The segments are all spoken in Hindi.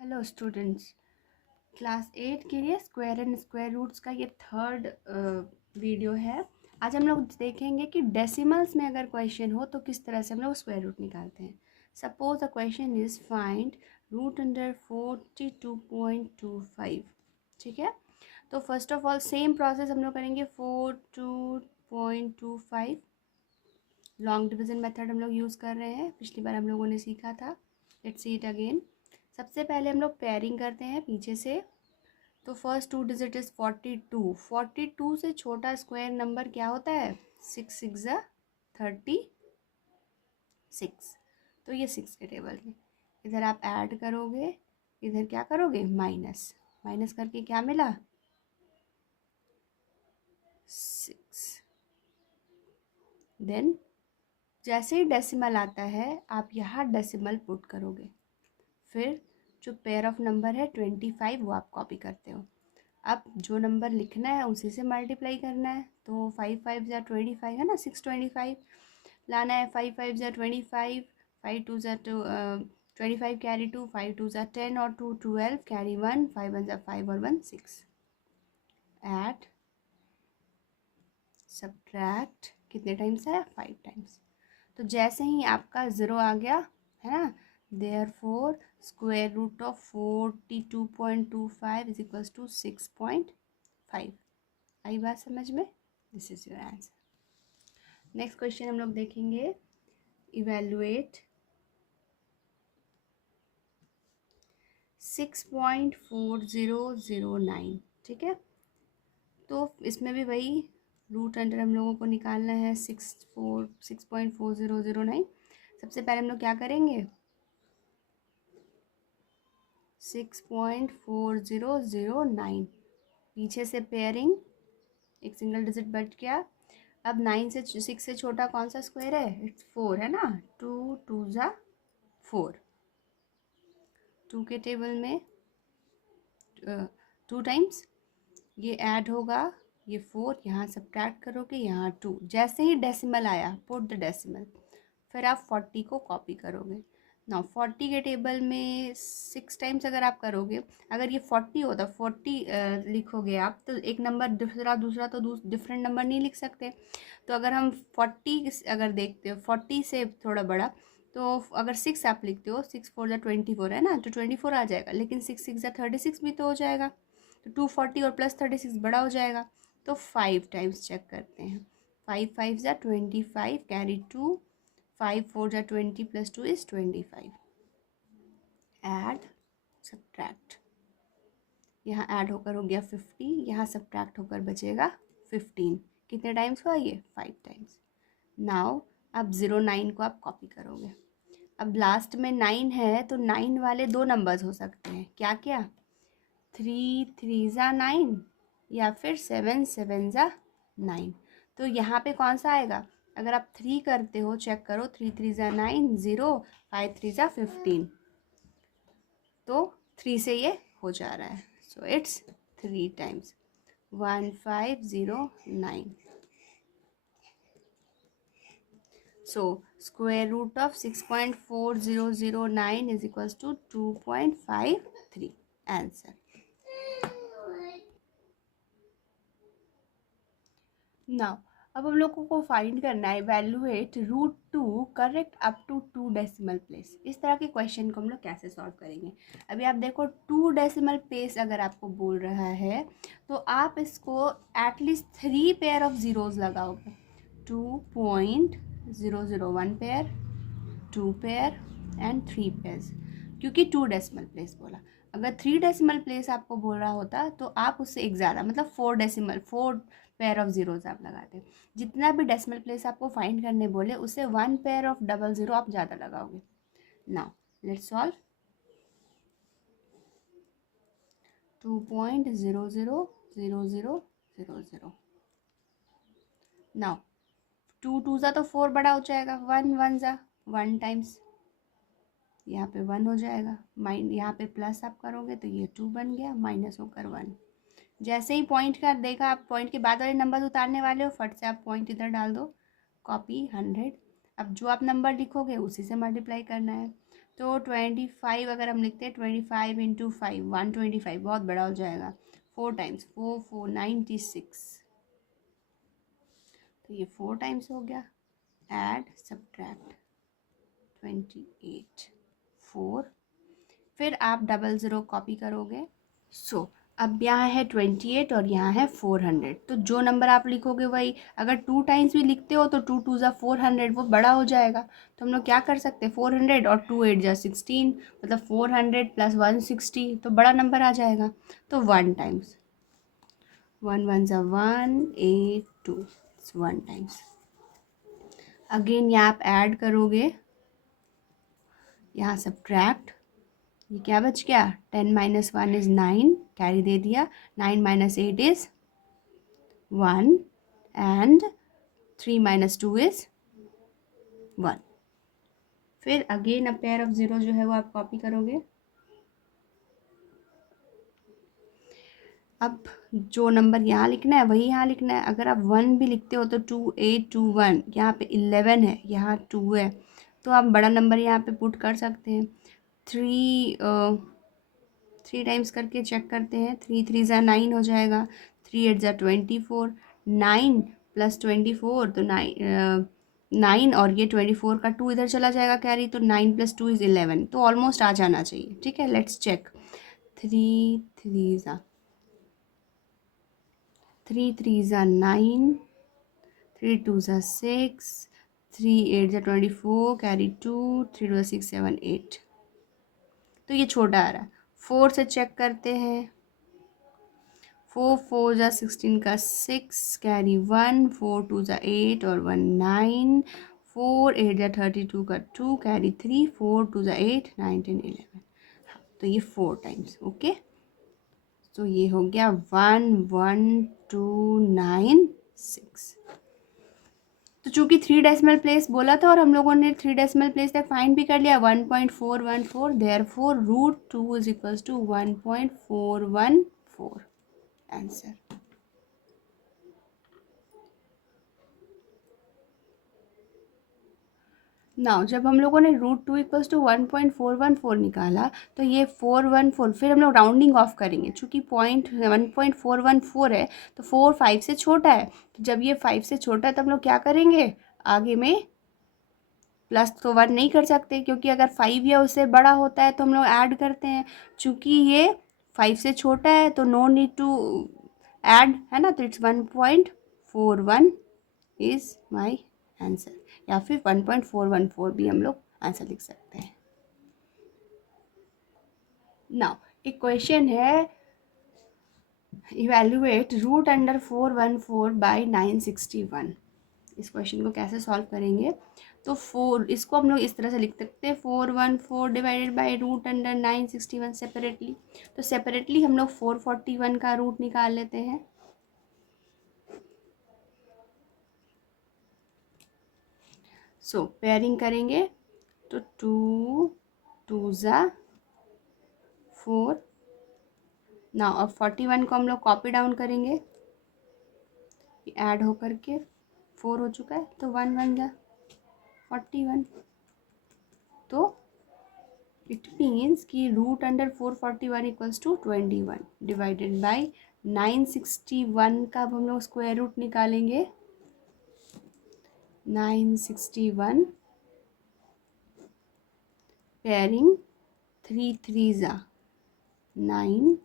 हेलो स्टूडेंट्स, क्लास 8 के लिए स्क्वायर एंड स्क्वायर रूट्स का ये थर्ड वीडियो है। आज हम लोग देखेंगे कि डेसिमल्स में अगर क्वेश्चन हो तो किस तरह से हम लोग स्क्वायर रूट निकालते हैं। Suppose the question is find root under 42.25। ठीक है, तो first of all same process हम लोग करेंगे। 42.25 लॉन्ग डिवीजन मेथड हम लोग यूज़ कर रहे हैं, पिछली बार हम लोगों ने सीखा था। Let's see it again. सबसे पहले हम लोग पेयरिंग करते हैं पीछे से। तो फर्स्ट टू डिजिट इज 42। 42 से छोटा स्क्वायर नंबर क्या होता है? 6 6 36। तो ये 6 के टेबल में इधर आप ऐड करोगे, इधर क्या करोगे? माइनस। माइनस करके क्या मिला? 6। देन जैसे ही डेसिमल आता है आप यहाँ डेसिमल पुट करोगे, फिर जो पेयर ऑफ नंबर है 25 वो आप कॉपी करते हो। अब जो नंबर लिखना है उसी से मल्टीप्लाई करना है। तो 5 5 ज़ा 25 है ना, 625 लाना है। 5 5 ज़ा 25, 5 2 ज़ा 25 कैरी 2, 5 2 ज़ा 10 और 2 12 कैरी 1, 5 1 ज़ा 5 और 1 6। ऐड सब्ट्रैक्ट कितने टाइम्स आया? 5 टाइम्स। तो जैसे ही आपका ज़ीरो आ गया है ना, therefore square root of 42.25 is equals to 6.5। आई बात समझ में? This is your answer. Next question हम लोग देखेंगे। इवेलुएट 6.4009। ठीक है, तो इसमें भी वही रूट अंडर हम लोगों को निकालना है। 6.4009। सबसे पहले हम लोग क्या करेंगे? 6.4009 पीछे से पेयरिंग, एक सिंगल डिजिट बच गया। अब 9 से 6 से छोटा कौन सा स्क्वायर है? इट्स 4 है ना। 2 2 ज़ा 4। 2 के टेबल में 2 टाइम्स ये ऐड होगा, ये 4 यहाँ सब्ट्रैक्ट करोगे, यहाँ 2। जैसे ही डेसिमल आया पुट द डेसिमल, फिर आप 40 को कॉपी करोगे ना। 40 के टेबल में 6 टाइम्स अगर आप करोगे, अगर ये 40 होता 40 लिखोगे आप, तो एक नंबर दूसरा तो डिफरेंट नंबर नहीं लिख सकते। तो अगर हम 40 अगर देखते हो 40 से थोड़ा बड़ा, तो अगर 6 आप लिखते हो, 6 4 ज़ा 24 है ना, तो 24 आ जाएगा। लेकिन 6 6 ज़ा 36 भी तो हो जाएगा, तो 240 और प्लस 36 बड़ा हो जाएगा। तो 5 टाइम्स चेक करते हैं। 5 5 ज़ा 25 कैरी 2, 5 4 ज़ा 20 प्लस 2 इज़ 25। ऐड सब्ट्रैक्ट, यहाँ ऐड होकर हो गया 50, यहाँ सब्ट्रैक्ट होकर बचेगा 15। कितने टाइम्स हुआ ये? 5 टाइम्स। नाउ अब 09 को आप कॉपी करोगे। अब लास्ट में 9 है, तो 9 वाले दो नंबर्स हो सकते हैं। क्या क्या? 3 3 ज़ा 9 या फिर 7 7 ज़ा 9। तो यहाँ पे कौन सा आएगा? अगर आप 3 करते हो, चेक करो, 3 3 ज़ा 9 0, 5 3 ज़ा 15। तो 3 से ये हो जा रहा है। So it's 3 times 1509। So square root of 6.4009 is equals to 2.53. Answer. Now अब हम लोगों को फाइंड करना है evaluate root 2 correct up to 2 decimal place. इस तरह के क्वेश्चन को हम लोग कैसे सॉल्व करेंगे? अभी आप देखो, 2 डेसिमल प्लेस अगर आपको बोल रहा है तो आप इसको एटलीस्ट 3 पेयर ऑफ ज़ीरोज़ लगाओगे। 2.001 पेयर, 2 पेयर एंड 3 पेयर्स, क्योंकि 2 डेसिमल प्लेस बोला। अगर 3 डेसिमल प्लेस आपको बोल रहा होता तो आप उससे एक ज़्यादा, मतलब 4 पेयर ऑफ ज़ीरोज़ आप लगाते। जितना भी डेसिमल प्लेस आपको फाइंड करने बोले, उससे 1 पेयर ऑफ डबल ज़ीरो आप ज़्यादा लगाओगे। Now let's solve. 2.000000। नाउ 2 2 ज़ा तो 4 बड़ा हो जाएगा, 1 1 ज़ा 1 टाइम्स, यहाँ पे 1 हो जाएगा। यहाँ पे प्लस आप करोगे तो ये 2 बन गया, माइनस होकर 1। जैसे ही पॉइंट का देखा, आप पॉइंट के बाद वाले नंबर उतारने वाले हो, फट से आप पॉइंट इधर डाल दो, कॉपी 100। अब जो आप नंबर लिखोगे उसी से मल्टीप्लाई करना है। तो 25 अगर हम लिखते हैं 25 इंटू 5 125, बहुत बड़ा हो जाएगा। 4 टाइम्स 4 4 96, तो ये 4 टाइम्स हो गया। ऐड सब्ट्रैक्ट 28 4, फिर आप 00 कॉपी करोगे। अब यहाँ है 28 और यहाँ है 400, तो जो नंबर आप लिखोगे वही, अगर 2 टाइम्स भी लिखते हो तो 2 2 ज़ा 400, वो बड़ा हो जाएगा। तो हम लोग क्या कर सकते हैं, 400 और 2 8 ज़ा 16, मतलब 400 प्लस 160, तो बड़ा नंबर आ जाएगा। तो 1 टाइम्स, 1 1 ज़ा 1 8 2, 1 टाइम्स। अगेन यहाँ आप ऐड करोगे, यहाँ सब्ट्रैक्ट, ये क्या बच गया, 10 माइनस 1 इज़ 9, कैरी दे दिया, 9 minus 8 is 1 and 3 minus 2 is 1। फिर again a pair of zero जो है वो आप कॉपी करोगे। अब जो नंबर यहाँ लिखना है वही यहाँ लिखना है। अगर आप 1 भी लिखते हो तो 2 8 2 1, यहाँ पे 11 है, यहाँ 2 है, तो आप बड़ा नंबर यहाँ पे पुट कर सकते हैं। 3 टाइम्स करके चेक करते हैं। 3 3 ज़ा 9 हो जाएगा, 3 8 ज़ा 24, 9 प्लस 24 तो 9 और ये 24 का 2 इधर चला जाएगा कैरी, तो 9 प्लस 2 इज़ 11, तो ऑलमोस्ट आ जाना चाहिए। ठीक है, लेट्स चेक। 3 3 ज़ा 3 3 ज़ा 9, 3 2 ज़ा 6, 3 8 ज़ा 24, कैरी 2, 3 2 ज़ा 6 7 8, तो ये छोटा आ रहा है। 4 से चेक करते हैं। 4 4 ज़ा 16 का 6, कैरी 1, 4 2 ज़ा 8 और 1 9, 4 8 ज़ा 32 का 2, कैरी 3, 4 2 ज़ा 8 9 10 11, तो ये 4 टाइम्स। ओके, तो ये हो गया 1 1 2 9 6। तो चूंकि 3 डेसिमल प्लेस बोला था और हम लोगों ने 3 डेसिमल प्लेस तक फाइंड भी कर लिया, 1.414, therefore √2 is equals to 1.414 answer. Now जब हम लोगों ने √2 इक्वल्स टू 1.414 निकाला, तो ये 414, फिर हम लोग राउंडिंग ऑफ करेंगे, चूँकि पॉइंट 1.414 है तो 4 5 से छोटा है, तो जब ये 5 से छोटा है तो हम लोग क्या करेंगे, आगे में प्लस तो 1 नहीं कर सकते, क्योंकि अगर 5 या उससे बड़ा होता है तो हम लोग ऐड करते हैं। चूँकि ये 5 से छोटा है तो नो नीड टू ऐड, है ना, तो इट्स 1.41 इज़ माई आंसर, या फिर 1.414 भी हम लोग आंसर लिख सकते हैं। नाउ एक क्वेश्चन है, इवेल्युएट √414 बाई 961। इस क्वेश्चन को कैसे सॉल्व करेंगे, तो 4, इसको हम लोग इस तरह से लिख सकते हैं, 414 डिवाइडेड बाई √961 सेपरेटली। तो सेपरेटली हम लोग 441 का रूट निकाल लेते हैं। सो पेयरिंग करेंगे तो 2 2 ज़ा 4। ना अब 41 को हम लोग कॉपी डाउन करेंगे, ऐड होकर के 4 हो चुका है, तो 1 1 ज़ा 41, तो इट मीन्स कि √441 इक्वल्स टू 21 डिवाइडेड बाई 961 का अब हम लोग स्क्वायर रूट निकालेंगे। 961 पेयरिंग 3 3 ज़ा 9,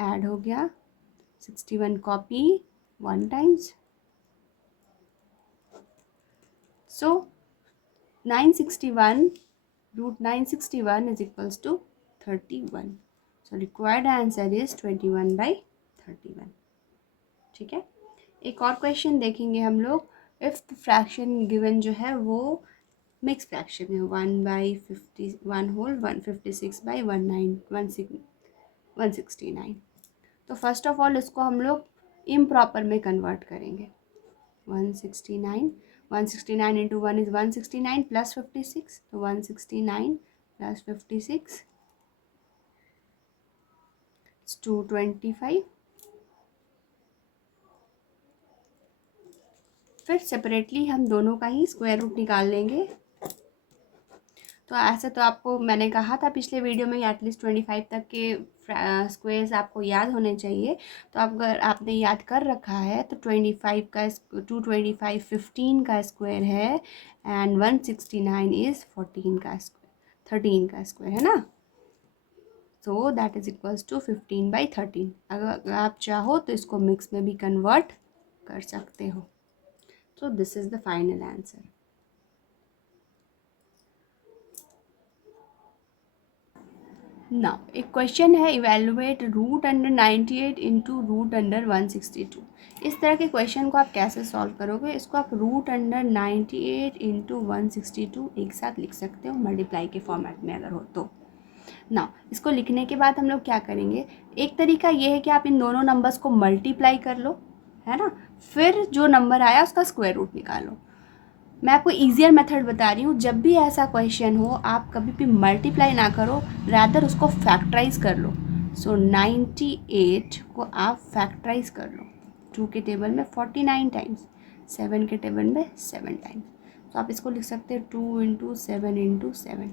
ऐड हो गया, 61 copy 1 times, so 961 √961 is equals to 31. So required answer is 21/31. ठीक है, एक और क्वेश्चन देखेंगे हम लोग। इफ फ्रैक्शन गिवन जो है वो मिक्स फ्रैक्शन है, 1/51 होल 156/169। तो फर्स्ट ऑफ ऑल इसको हम लोग इम्प्रॉपर में कन्वर्ट करेंगे। 169 इंटू 1 इज़ 169 प्लस 56, तो 169 प्लस 56 225। फिर सेपरेटली हम दोनों का ही स्क्वायर रूट निकाल लेंगे। तो ऐसे तो आपको मैंने कहा था पिछले वीडियो में एटलीस्ट 25 तक के स्क्वेयर्स आपको याद होने चाहिए। तो आप अगर आपने याद कर रखा है तो 25 का 225 15 का स्क्वायर है एंड 169 इज़ 14 का स्क्वायर 13 का स्क्वायर है ना। So that is equals to 15/13। अगर आप चाहो तो इसको मिक्स में भी कन्वर्ट कर सकते हो। So this is the final answer. Now एक क्वेश्चन है, evaluate root under 98 into root under 162। इस तरह के क्वेश्चन को आप कैसे सॉल्व करोगे? इसको आप रूट अंडर 98 इंटू 162 एक साथ लिख सकते हो मल्टीप्लाई के फॉर्मेट में अगर हो तो। ना इसको लिखने के बाद हम लोग क्या करेंगे, एक तरीका ये है कि आप इन दोनों नंबर्स को मल्टीप्लाई कर लो, है ना, फिर जो नंबर आया उसका स्क्वायर रूट निकालो। मैं आपको ईजियर मेथड बता रही हूँ। जब भी ऐसा क्वेश्चन हो आप कभी भी मल्टीप्लाई ना करो, रैदर उसको फैक्टराइज कर लो। सो 98 को आप फैक्टराइज कर लो। 2 के टेबल में 49 टाइम्स, 7 के टेबल में 7 टाइम्स। तो आप इसको लिख सकते हैं 2 इंटू 7 इंटू 7।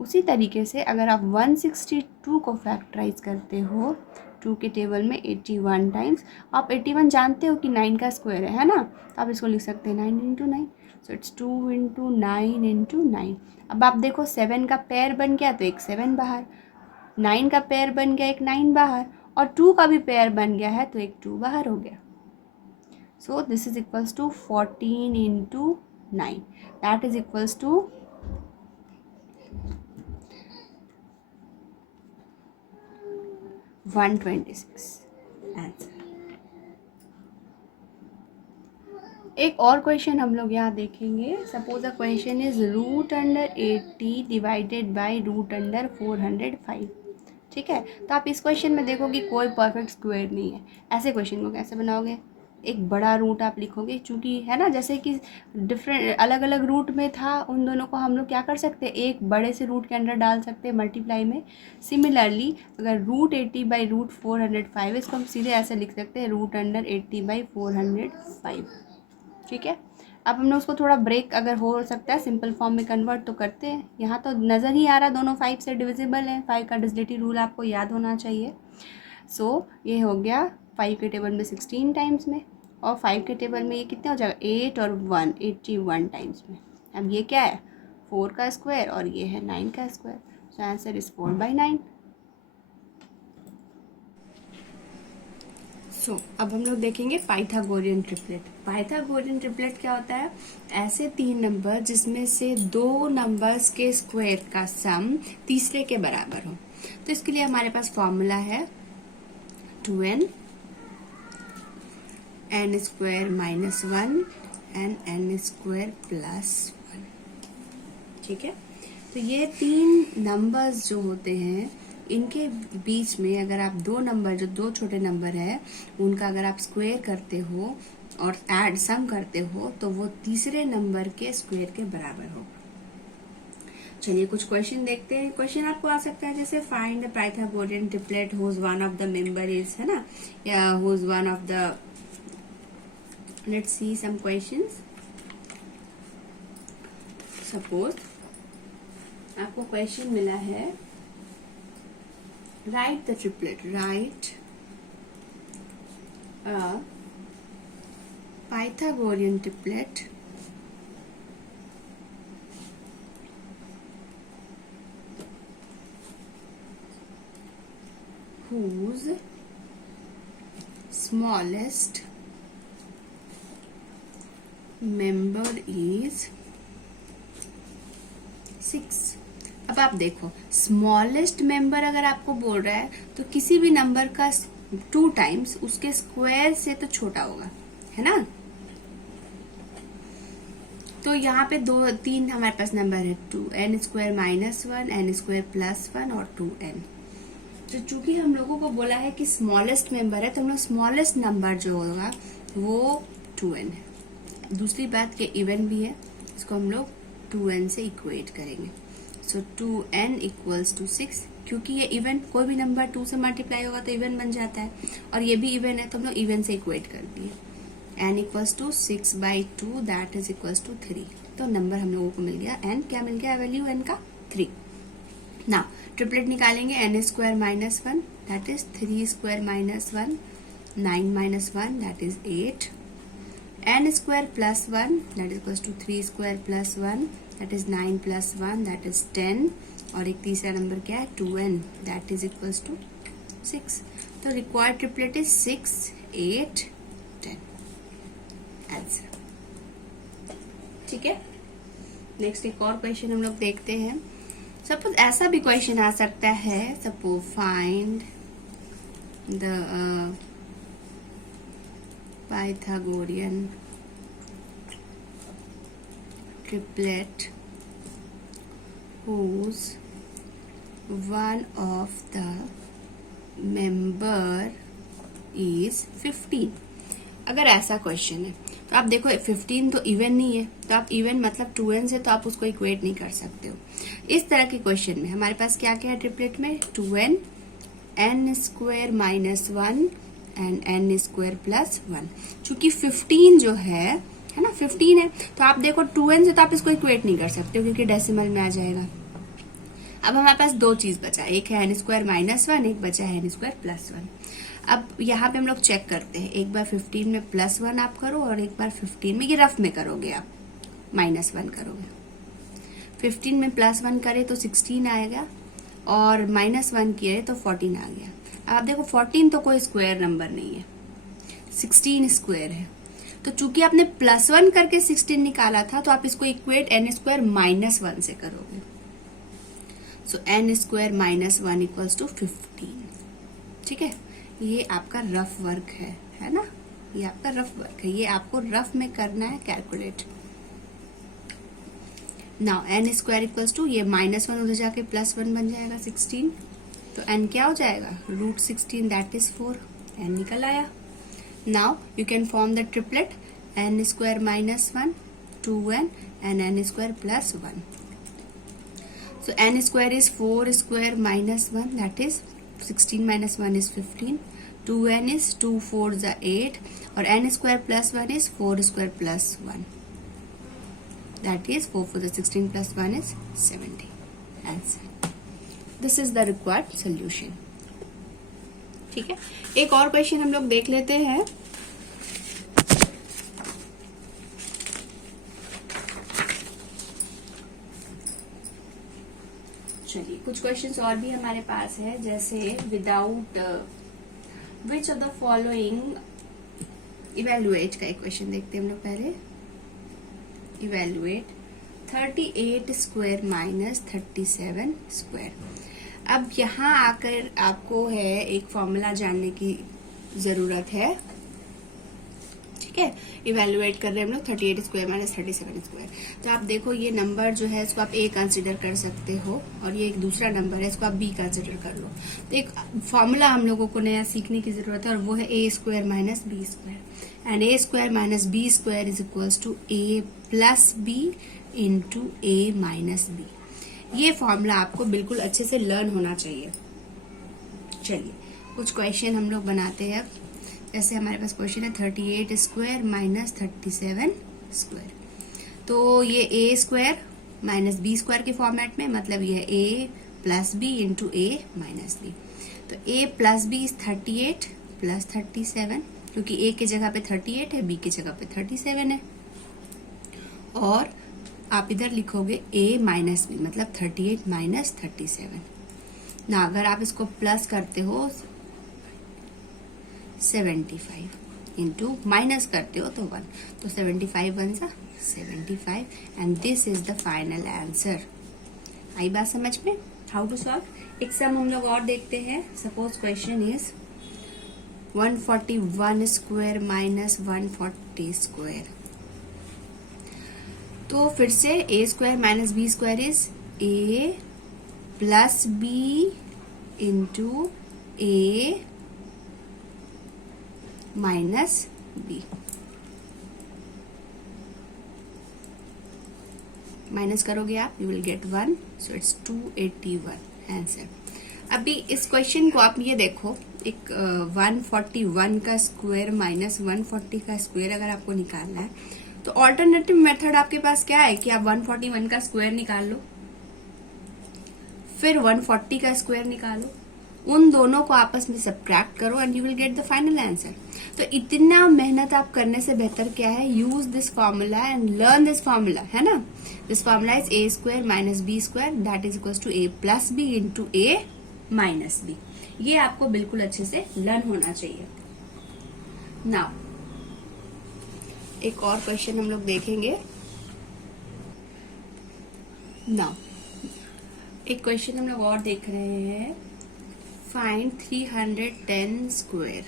उसी तरीके से अगर आप 162 को फैक्टराइज करते हो 2 के टेबल में 81 टाइम्स, आप 81 जानते हो कि 9 का स्क्वायर है ना, तो आप इसको लिख सकते हैं 9 into 9। So it's 2 into 9 into 9। अब आप देखो 7 का पेयर बन गया तो एक 7 बाहर, 9 का पेयर बन गया एक 9 बाहर, और 2 का भी पेयर बन गया है तो एक 2 बाहर हो गया। So this is equals to 14 into 9, that is equals to 126 answer. एक और क्वेश्चन हम लोग यहाँ देखेंगे। Suppose a question is root under 80 divided by root under 405। ठीक है, तो आप इस क्वेश्चन में देखो कि कोई परफेक्ट स्क्वायर नहीं है। ऐसे क्वेश्चन को कैसे बनाओगे? एक बड़ा रूट आप लिखोगे, चूँकि है ना, जैसे कि डिफरेंट अलग अलग रूट में था, उन दोनों को हम लोग क्या कर सकते हैं, एक बड़े से रूट के अंदर डाल सकते हैं मल्टीप्लाई में। सिमिलरली अगर रूट 80 बाई रूट 405 इसको हम सीधे ऐसे लिख सकते हैं रूट अंडर 80 बाई 405। ठीक है, अब हम लोग उसको थोड़ा ब्रेक अगर हो सकता है सिंपल फॉर्म में कन्वर्ट तो करते हैं। यहाँ तो नज़र ही आ रहा दोनों 5 से डिविजिबल हैं। 5 का डिविजिबिलिटी रूल आपको याद होना चाहिए। सो ये हो गया 5 के टेबल में 16 टाइम्स में, और 5 के टेबल में ये कितने हो जाएगा 8 और 1 81 टाइम्स में। अब ये क्या है 4 का स्क्वायर और ये है 9 का स्क्वायर। So answer is 4/9। अब हम लोग देखेंगे पाइथागोरियन ट्रिपलेट। पाइथागोरियन ट्रिपलेट क्या होता है? ऐसे 3 नंबर जिसमें से 2 नंबर्स के स्क्वायर का सम तीसरे के बराबर हो। तो इसके लिए हमारे पास फॉर्मूला है 2n n square minus 1 and n square plus 1। ठीक है, तो ये 3 नंबर्स जो होते हैं इनके बीच में अगर आप 2 नंबर जो 2 छोटे नंबर है उनका अगर आप स्क्वायर करते हो और ऐड सम करते हो तो वो तीसरे नंबर के स्क्वायर के बराबर होगा। चलिए कुछ क्वेश्चन देखते हैं। क्वेश्चन आपको आ सकता है जैसे find the Pythagorean triplet whose one of the member is, है ना, या whose one of the, let's see some questions. Suppose आपको क्वेश्चन मिला है write the triplet, write a Pythagorean triplet whose smallest member is 6। अब आप देखो स्मॉलेस्ट मेंबर अगर आपको बोल रहा है तो किसी भी नंबर का 2 टाइम्स उसके स्क्वायर से तो छोटा होगा, है ना। तो यहाँ पे 2-3 हमारे पास नंबर है 2n square minus 1 n square plus 1 और 2n। तो चूंकि हम लोगों को बोला है कि स्मॉलेस्ट मेंबर है तो हम लोग स्मॉलेस्ट नंबर जो होगा वो 2n है। दूसरी बात के इवन भी है, इसको हम लोग 2n से इक्वेट करेंगे। सो 2n इक्वल्स टू 6, क्योंकि ये इवन कोई भी नंबर 2 से मल्टीप्लाई होगा तो इवन बन जाता है, और ये भी इवन है तो हम लोग इवन से इक्वेट कर दिए। n equals to 6/2 that is equals to 3। तो नंबर हम लोगों को मिल गया n, क्या मिल गया वैल्यू n का 3। नाउ ट्रिपलेट निकालेंगे, n square minus 1 that is 3 square minus 1, 9 minus 1 that is 8, n square plus 1 that is equals to 3 square plus 1 that is 9 plus 1 that is 10, और एक तीसरा नंबर क्या है 2n that is equals to 6। तो रिक्वायर्ड ट्रिपलेट इज 6, 8, 10 आंसर। ठीक है, नेक्स्ट एक और क्वेश्चन हम लोग देखते हैं। सपोज ऐसा भी क्वेश्चन आ सकता है, suppose find the Pythagorean triplet whose one of the member is 15। अगर ऐसा क्वेश्चन है तो आप देखो 15 तो इवन नहीं है, तो आप इवन मतलब 2n से तो आप उसको इक्वेट नहीं कर सकते हो। इस तरह के क्वेश्चन में हमारे पास क्या क्या है ट्रिपलेट में, 2n, n square minus 1 and n square plus 1। चूंकि 15 जो है ना 15 है, तो आप देखो 2n से तो आप इसको इक्वेट नहीं कर सकते हो क्योंकि डेसिमल में आ जाएगा। अब हमारे पास दो चीज बचा, एक है n स्क्वायर माइनस 1, एक बचा है n स्क्वायर प्लस 1। अब यहाँ पे हम लोग चेक करते हैं, एक बार 15 में प्लस 1 आप करो और एक बार 15 में, ये रफ में करोगे आप, माइनस 1 करोगे। 15 में प्लस 1 करे तो 16 आएगा और माइनस 1 किए तो 14 आ गया। अब आप देखो 14 तो कोई स्क्वायर नंबर नहीं है, 16 स्क्वायर है। तो चूंकि आपने प्लस 1 करके 16 निकाला था, तो आप इसको इक्वेट n स्क्वायर माइनस 1 से करोगे। So n square minus 1 equals to 15। ठीक है, ये आपका रफ वर्क है ना, ये आपका रफ वर्क है, ये आपको रफ में करना है calculate. Now n square equals to, ये माइनस 1 उधर जाके प्लस 1 बन जाएगा 16, तो n क्या हो जाएगा, रूट 16 दैट इज 4, n निकल आया। Now you can form the triplet n square minus 1, 2n and n square plus 1. So n square is 4 square minus 1 that is 16 minus 1 is 15. 2n is 2 4s are 8 और n square plus 1 is 4 square plus 1. That is 4 4 the 16 plus 1 is 70. Answer. This is the required solution. ठीक है, एक और क्वेश्चन हम लोग देख लेते हैं। चलिए कुछ क्वेश्चंस और भी हमारे पास है, जैसे without which of the following evaluate का एक क्वेश्चन देखते हैं हम लोग पहले। Evaluate 38 square minus 37 square. अब यहाँ आकर आपको है एक फॉर्मूला जानने की जरूरत है। ठीक है, इवेल्युएट कर रहे हैं हम लोग 38 स्क्वायर माइनस 37 स्क्वायर। तो आप देखो ये नंबर जो है इसको आप ए कंसिडर कर सकते हो और ये एक दूसरा नंबर है इसको आप बी कंसिडर कर लो। तो एक फॉर्मूला हम लोगों को नया सीखने की जरूरत है और वो है A square minus B square. And A square minus B square is equals to A plus B into A minus B. ये फॉर्मूला आपको बिल्कुल अच्छे से लर्न होना चाहिए। चलिए कुछ क्वेश्चन हम लोग बनाते हैं। अब जैसे हमारे पास क्वेश्चन है 38 स्क्वायर माइनस 37 स्क्वायर। तो ये ए स्क्वायर माइनस बी स्क्वायर के फॉर्मेट में, मतलब ये ए plus B into A minus B. तो ए प्लस बी इज 38 प्लस 37, क्योंकि ए की जगह पे 38 है, बी की जगह पे 37 है। और आप इधर लिखोगे a माइनस बी, मतलब 38 माइनस 37 ना। अगर आप इसको प्लस करते हो 75 इंटू माइनस करते हो तो 1, तो 75 बन जा 75 and this is the final answer. आई बात समझ में? How to solve. एक सम हम लोग और देखते हैं। Suppose question is 141 square minus 140 square. तो फिर से A square minus B square is A plus B into A minus B. Minus करोगे आप, you will get 1, so it's 281 answer. अभी इस क्वेश्चन को आप ये देखो, एक 141 का स्क्वायर माइनस 140 का स्क्वायर अगर आपको निकालना है तो ऑल्टरनेटिव मेथड आपके पास क्या है कि आप 141 का स्क्वायर निकाल लो। फिर 140 का स्क्वायर निकालो, उन दोनों को आपस में सब्ट्रैक्ट करो and you will get the final answer. तो इतना मेहनत आप करने से बेहतर क्या है, use this formula and learn this formula, है ना। This formula is a square minus B square that is equal to a plus B into a minus B. ये आपको बिल्कुल अच्छे से लर्न होना चाहिए। नाउ एक और क्वेश्चन हम लोग देखेंगे। नाउ एक क्वेश्चन हम लोग और देख रहे हैं, फाइंड 310 स्क्वायर।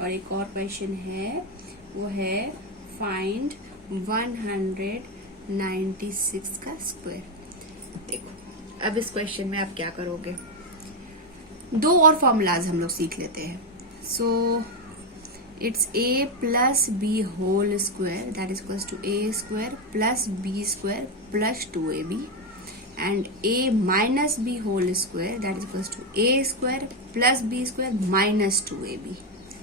और एक और क्वेश्चन है, वो है फाइंड 196 का स्क्वायर। देखो अब इस क्वेश्चन में आप क्या करोगे, दो और फॉर्मूलाज हम लोग सीख लेते हैं। So it's a plus b whole square that is equals to a square plus b square plus 2ab and a minus b whole square that is equals to a square plus b square minus 2ab।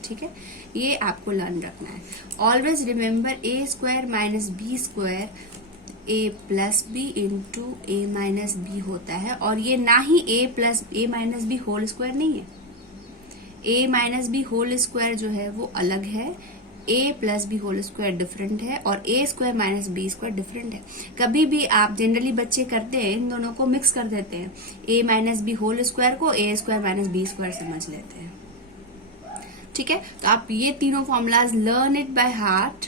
ठीक है, ये आपको लर्न रखना है। Always remember a square minus B square a plus B into a minus b होता है, और ये ना ही a plus a minus b whole square नहीं है। a minus b whole square जो है वो अलग है, a plus b whole square different है, और a square minus B square different है। कभी भी आप जनरली बच्चे करते हैं, इन दोनों को मिक्स कर देते हैं, a minus b whole square को a square minus B square समझ लेते हैं। ठीक है, तो आप ये तीनों formulas learn it by heart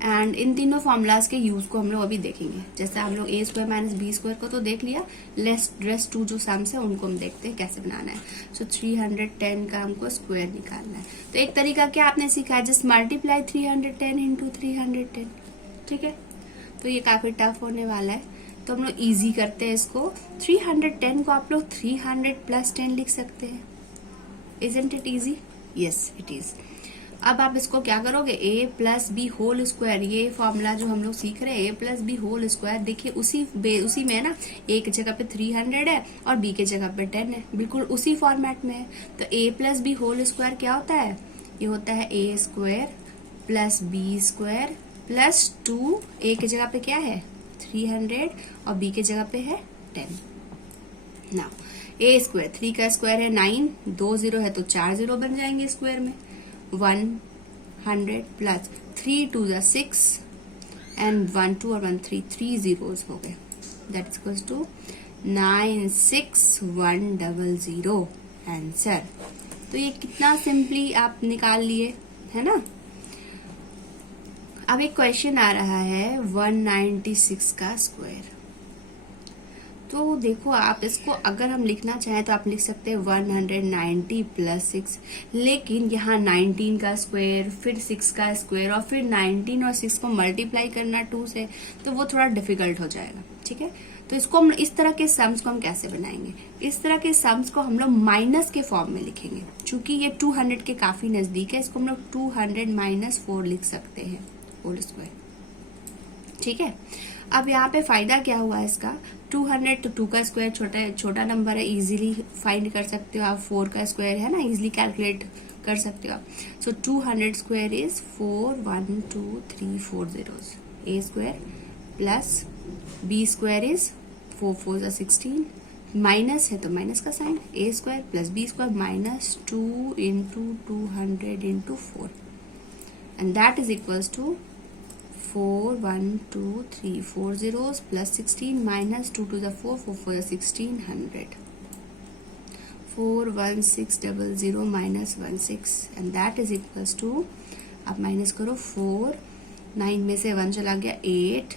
and इन तीनों फॉर्मूलाज के यूज को हम लोग अभी देखेंगे। जैसे हम लोग a square minus B square को तो देख लिया, रेस्ट 2 जो सम्स है उनको हम देखते हैं कैसे बनाना है। सो 310 का हमको स्क्वायर निकालना है। तो एक तरीका क्या आपने सीखा है, जस्ट मल्टीप्लाई 310 इंटू 310। ठीक है, तो ये काफी टफ होने वाला है, तो हम लोग इजी करते हैं इसको। 310 को आप लोग 300 प्लस 10 लिख सकते हैं। Isn't it easy? Yes it is. अब आप इसको क्या करोगे, a plus b whole square, ये फॉर्मूला जो हम लोग सीख रहे हैं a plus b whole square, देखिए उसी में है ना, a की जगह पे 300 है और b की जगह पे 10 है, बिल्कुल उसी फॉर्मेट में है। तो a plus b whole square क्या होता है, ये होता है a square plus b square plus 2, a की जगह पे क्या है 300 और b की जगह पे है 10। नाउ a स्क्वायर, 3 का स्क्वायर है 9, 2 0 है तो 4 0 बन जाएंगे स्क्वायर में। 100 प्लस 3 2 ज़ा 6 एंड 1 2 और 1 3, 3 zeros हो गए, that is equals to 96100 answer. तो ये कितना सिंपली आप निकाल लिए, है ना। अब एक क्वेश्चन आ रहा है 196 का स्क्वायर। तो देखो आप इसको अगर हम लिखना चाहें तो आप लिख सकते हैं 190 प्लस 6, लेकिन यहाँ 19 का स्क्वायर फिर 6 का स्क्वायर और फिर 19 और 6 को मल्टीप्लाई करना 2 से, तो वो थोड़ा डिफिकल्ट हो जाएगा। ठीक है, तो इसको हम इस तरह के सम्स को हम कैसे बनाएंगे, इस तरह के सम्स को हम लोग माइनस के फॉर्म में लिखेंगे। चूंकि ये 200 के काफी नजदीक है, इसको हम लोग 200 माइनस 4 लिख सकते हैं होल स्क्वायर। ठीक है, अब यहाँ पे फायदा क्या हुआ इसका, 200 तो 2 का स्क्वायर छोटा नंबर है, इजीली फाइंड कर सकते हो आप। 4 का स्क्वायर है ना, इजीली कैलकुलेट कर सकते हो आप। So 200 square is 4 1 2 3 4 zeros, a square plus b square is 4 4 ज़ा 16, माइनस है तो माइनस का sign, a square plus b square minus 2 into 200 into 4 and that is equals to 4 1 2 3 4 zeros plus 16 minus 2 to the 4 4 4 1600 41600 minus 16 and that is equals to, आप माइनस करो 4, 9 में से 1 चला गया 8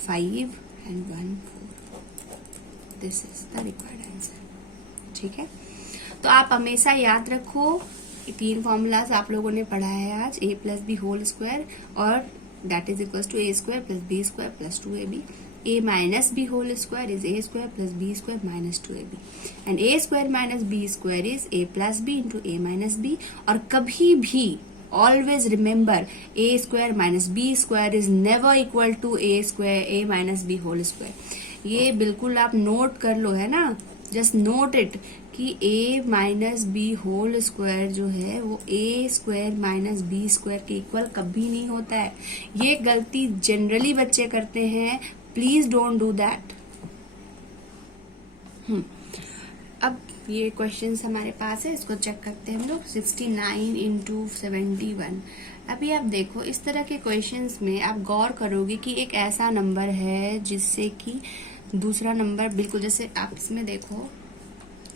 5 and 1 4, this is the required answer. ठीक है, तो आप हमेशा याद रखो 3 फॉर्मूलाज आप लोगों ने पढ़ा है आज, a plus b whole square और that is equals to a square plus b square plus 2ab, a minus b whole square is a square plus b square minus 2ab and a square minus b square is a plus b into a minus b। और कभी भी always remember a square minus b square is never equal to a square a minus b whole square। ये बिल्कुल आप नोट कर लो, है ना, जस्ट नोट इट कि a minus b whole square जो है वो a square minus B square के इक्वल कभी नहीं होता है। ये गलती जनरली बच्चे करते हैं, प्लीज डोंट डू दैट। अब ये क्वेश्चंस हमारे पास है, इसको चेक करते हैं हम लोग। 69 इंटू 71। अभी आप देखो इस तरह के क्वेश्चंस में आप गौर करोगे कि एक ऐसा नंबर है जिससे कि दूसरा नंबर बिल्कुल, जैसे आप इसमें देखो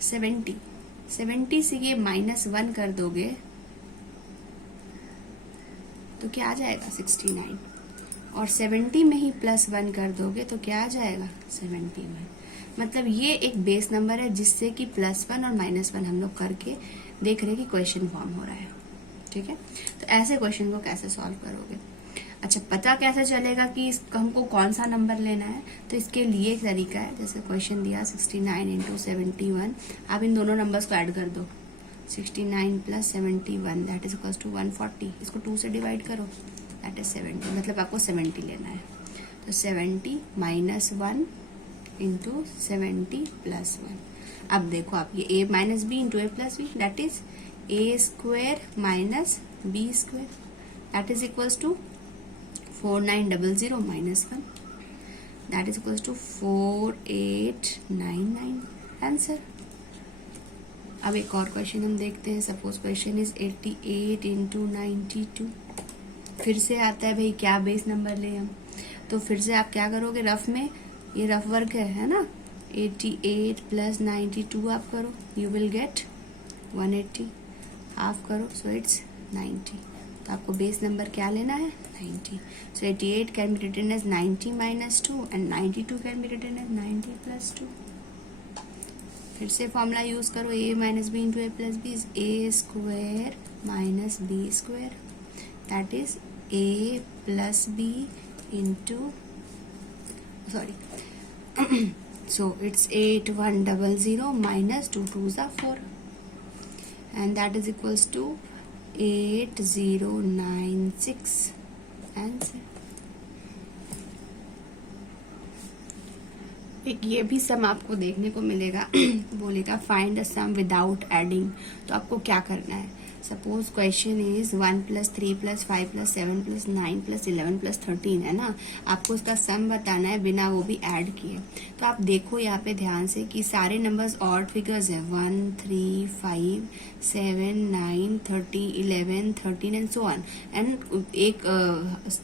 70 से ये -1 कर दोगे तो क्या आ जाएगा 69, और 70 में ही +1 कर दोगे तो क्या आ जाएगा 71। मतलब ये एक बेस नंबर है जिससे कि +1 और -1 हम लोग करके देख रहे हैं कि क्वेश्चन फॉर्म हो रहा है। ठीक है, तो ऐसे क्वेश्चन को कैसे सॉल्व करोगे? अच्छा, पता कैसे चलेगा कि हमको कौन सा नंबर लेना है? तो इसके लिए एक तरीका है, जैसे क्वेश्चन दिया 69 इंटू 71, आप इन दोनों नंबर्स को ऐड कर दो। 69 + 71 दैट इज इक्वल्स टू 140। इसको 2 से डिवाइड करो, दैट इज 70। मतलब आपको 70 लेना है। तो 70 - 1 इंटू 70 + 1। अब देखो आप ये a - b into a + b that is a² - b² that is equals to 4900 - 1 that is equals to 4899 answer. अब एक और क्वेश्चन हम देखते हैं। Suppose question is 88 into 92। फिर से आता है भाई क्या बेस नंबर ले हम, तो फिर से आप क्या करोगे, रफ में ये रफ वर्क है ना, 88 + 92 आप करो, यू विल गेट 180। हाफ करो सो इट्स 90। तो आपको बेस नंबर क्या लेना है 90। सो 88 can be written as 90 - 2 and 92 can be written as 90 + 2। फिर से फॉर्मूला यूज करो, a - b into a + b is a² - b² that is a + b into so it's 8100 - 2 2s are 4 and that is equals to 8096 answer. एक ये भी सम आपको देखने को मिलेगा, बोलेगा find the sum without adding. तो आपको क्या करना है, सपोज क्वेश्चन इज 1 + 3 + 5 + 7 + 9 + 11 + 13 है ना, आपको उसका सम बताना है बिना वो भी ऐड किए। तो आप देखो यहाँ पे ध्यान से कि सारे नंबर्स ऑड फिगर्स है, 1 3 5 7 9 30 11 13 एंड सो ऑन। एंड एक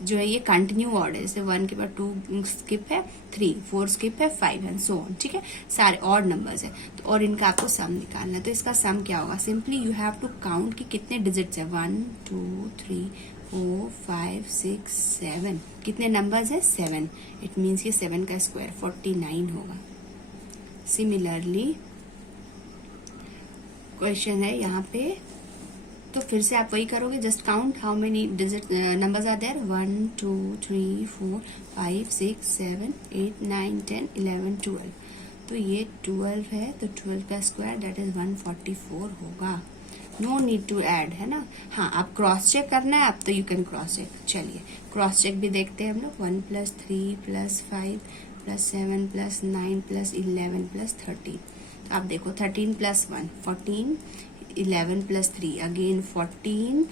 जो है ये कंटिन्यू ऑड है, जैसे 1 के बाद 2 स्किप है, 3 4 स्किप है, 5 एंड सो ऑन। ठीक है, सारे ऑड नंबर्स है तो, और इनका आपको सम निकालना है। तो इसका सम क्या होगा, simply you have to count कि कितने डिजिट्स है, 1 2 3 4 5 6 7, कितने नंबर्स है 7। इट मीन्स ये 7 का स्क्वायर 49 होगा। सिमिलरली क्वेश्चन है यहाँ पे, तो फिर से आप वही करोगे, just count how many digit numbers are there, 1 2 3 4 5 6 7 8 9 10 11 12। तो ये 12 है, तो 12 का स्क्वायर दैट इज 144 होगा। नो नीड टू ऐड, है ना। हाँ, आप क्रॉस चेक करना है आप, तो यू कैन क्रॉस चेक। चलिए क्रॉस चेक भी देखते हैं हम लोग। 1 + 3 + 5 + 7 + 9 + 11 + 13। तो आप देखो 13 + 1 14, 11 + 3 again 14,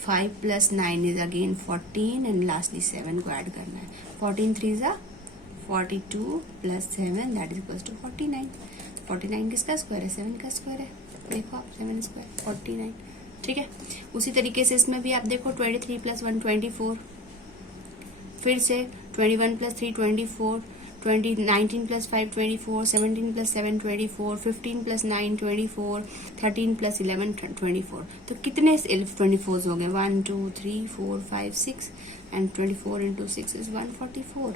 5 + 9 is again 14 and lastly 7 को ऐड करना है। 14 3 = 42 + 7 दैट इज इक्वल्स टू 49। 49 किसका स्क्वायर है, 7 का स्क्वायर है। देखो आप 7 स्क्वायर 49। ठीक है, उसी तरीके से इसमें भी आप देखो 23 + 1 24, फिर से 21 + 3 24, 19 + 5 24, 17 + 7 24, 15 + 9 24, 13 + 11 24। तो कितने 24 हो गए, 1 2 3 4 5 6 एंड 24 × 6 इज 144।